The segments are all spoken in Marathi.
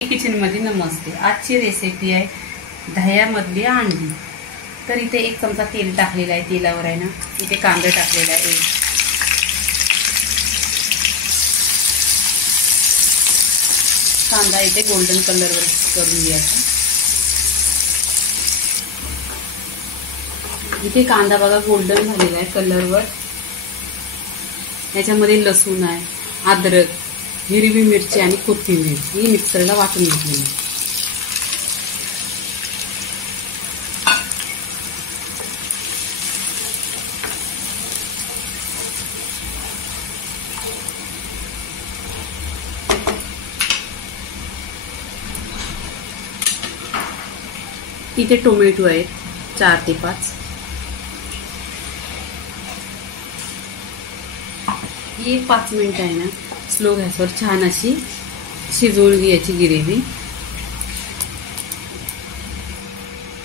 किचन मध्ये नमस्ते। आजची रेसिपी आहे दह्यामधली अंडी। तर इथे 1 चमचा तेल टाकलेला आहे। तेलावर आहे ना इथे कांदा टाकलेला आहे। कांदा इथे गोल्डन कलरवर करून घ्यायचा। इथे कांदा बघा गोल्डन झालेला आहे कलरवर। याच्यामध्ये लसूण आहे, अद्रक, हिरवी मिरची आणि कोथिंबीर ही मिक्सरला वाटून घेतली। इथे टोमॅटो आहेत 4 ते 5। ही 5 मिनिटं आहे ना स्लो गॅसवर छान अशी शिजवून घ्यायची ग्रेव्ही।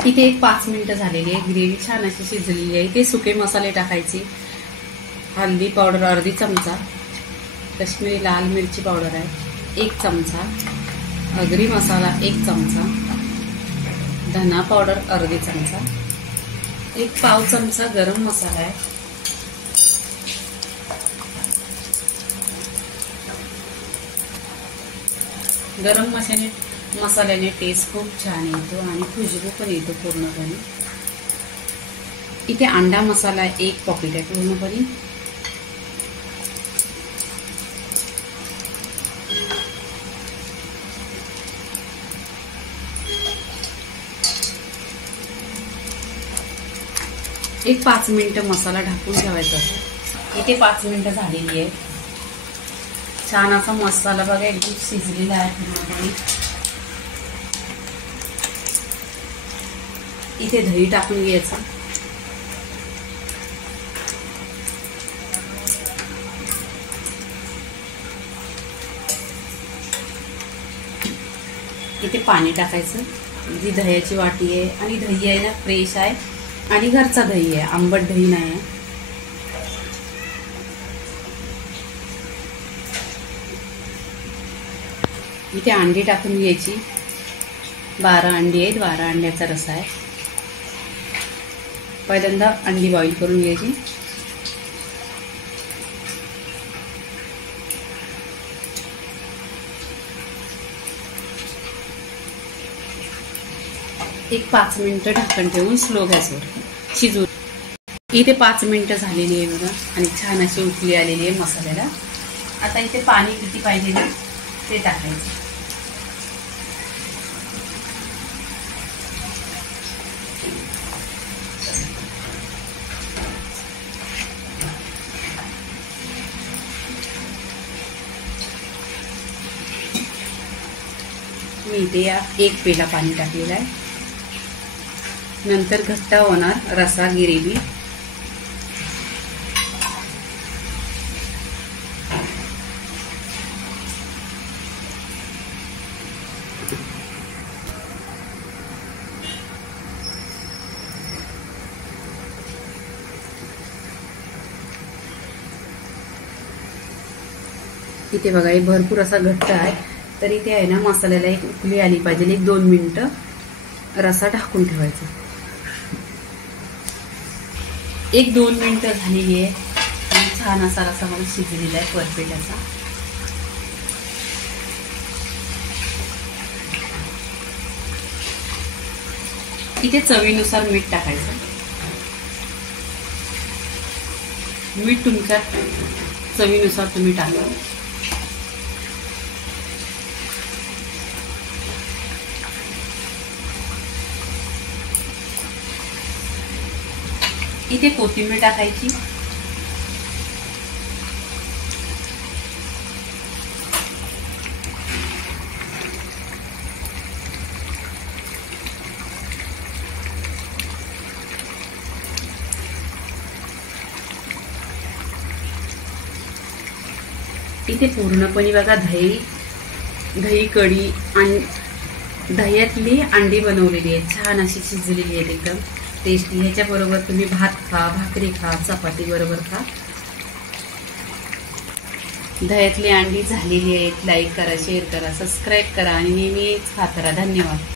इथे 5 मिनिटं झालेली आहे। ग्रेव्ही छान अशी शिजलेली आहे। इथे सुके मसाले टाकायचे। हळदी पावडर अर्धी चमचा, काश्मीरी लाल मिरची पावडर आहे 1 चमचा, आगरी मसाला 1 चमचा, धना पावडर अर्धी चमचा, 1 पाव चमचा गरम मसाला आहे। गरम मसाल्याने टेस्ट खूप छान येतो आणि खुशबू पण येतो पूर्णपणे। इथे अंडा मसाला 1 पॉकेट आहे पूर्णपणे। एक 5 मिनिटं मसाला ढाकून ठेवायचा। इथे 5 मिनिटं झालेली आहे। छान असा मसाला बघा एकदम शिजलेला आहे पूर्णपणे। इथे दही टाकून घ्यायचं। इथे पाणी टाकायचं। जी दह्याची वाटी आहे आणि दही आहे ना फ्रेश आहे आणि घरचा दही आहे, आंबट दही नाही आहे। इथे अंडी टाकून घ्यायची। 12 अंडी आहेत, 12 अंड्याचा रसा आहे। पहिल्यांदा अंडी बॉईल करून घ्यायची। एक 5 मिनिटं ढक्कन ठेवून स्लो गॅसवर शिजवून। इथे 5 मिनिटं झालेली आहे बघा आणि छान अशी उकळी आलेली आहे मसाल्याला। आता इथे पाणी किती पाहिजे ना ते टाकायचं। मी इथे 1 पेला पाणी टाकलेलं आहे। नंतर घट्ट होणार रसा ग्रेव्ही। इथे बघा हे भरपूर असा घट्ट आहे। तर इथे आहे ना मसाल्याला एक उकळी आली पाहिजे। 1-2 मिनिटं रसा ढाकून ठेवायचा। 1-2 मिनिटं झालेली आहे आणि छान असा रसा मला शिजलेला आहे परफेक्ट असा। इथे चवीनुसार मीठ टाकायचं। मीठ तुमच्या चवीनुसार तुम्ही टाका। इथे कोथिंबीर टाकायची। इथे पूर्णपणे बघा दही कढी आणि दह्यातली अंडी बनवलेली आहे। छान अशी शिजलेली आहे एकदम टेस्टी। ह्याच्या बरोबर तुम्ही भात खा, भाकरी खा, चपाती बरोबर खा। दह्यातली अंडी झालेली आहेत. लाईक करा, शेअर करा, सबस्क्राईब करा आणि नेहमीच खात राहा. धन्यवाद.